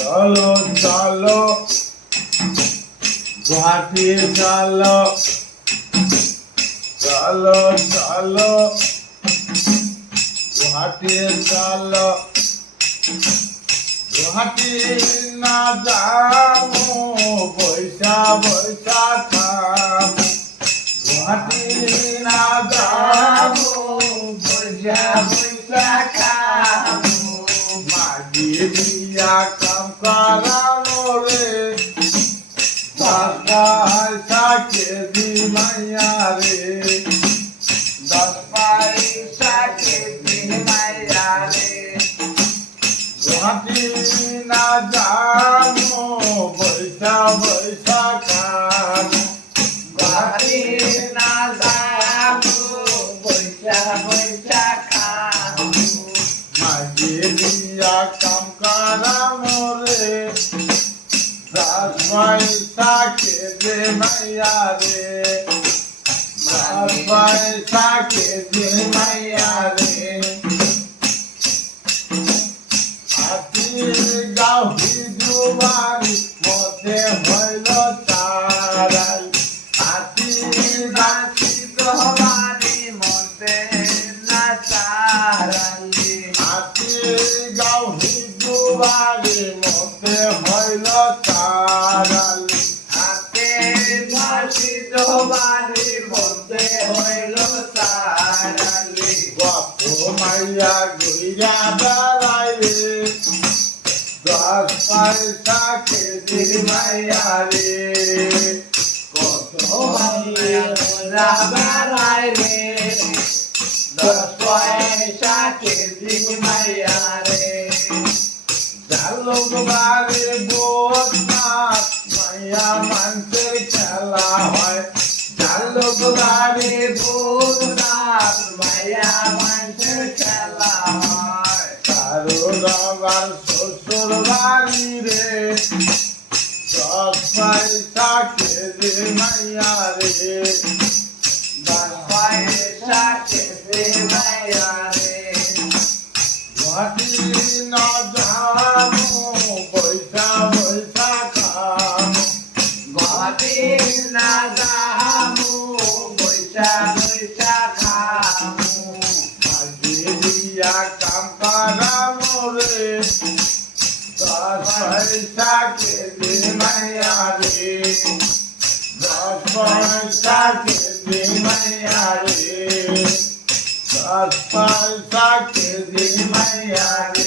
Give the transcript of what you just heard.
চলো চলো গুয়াহাটি চলো চলো চলো গুয়াহাটি চলো গুয়াহাটি না যাবো পয়সা পয়সা খাবো গুয়াহাটি না যাবো পয়সা পয়সা খাবো মাগিয়ে দিয়া কাম করানো রে পয়সা কেজি মাইয়া রে 10 পয়সা কেজি মাইয়া রে গুয়াহাটি না যাবো পয়সা পয়সা খাবো গুয়াহাটি না যাবো পয়সা পয়সা খাবো মাগিয়ে দিয়া কাম করানো রে 10 পয়সা কেজি মাইয়া রে 10 পয়সা কেজি মাইয়া রে হাতি গাও হিজুবারি মতে হইল তারাই হাতি দাসি দোবারি মতে না তারাই হাতি গাও হিজুবারি মতে হইল তারাই হাতি দাসি দোবারি মতে হইল তারাই গপ মাইয়া গুইয়া বেড়াই রে 10 পয়সা কেজি মাইয়া রে কত মাইয়া গোরা বেড়াই রে 10 পয়সা কেজি মাইয়া রে জালুক বাড়ি বোধ নাথ মাইয়া মানুষের খেলা হয় জালুক বাড়ি বোধ নাথ মাইয়া মানুষের খেলা হয় কারো রবার শ্বশুর বাড়ি রে 10 পয়সা কেজি মাইয়া রে 10 পয়সা কেজি মাইয়া রে গুয়াহাটি না যাবো পয়সা পয়সা খাবো গুয়াহাটি না যাবো পয়সা পয়সা খাবো মাগিয়ে দিয়া কাম করাবো রে 10 পয়সা কেজি মাইয়া রে 10 পয়সা কেজি মাইয়া রে 10 পয়সা কেজি মাইয়া রে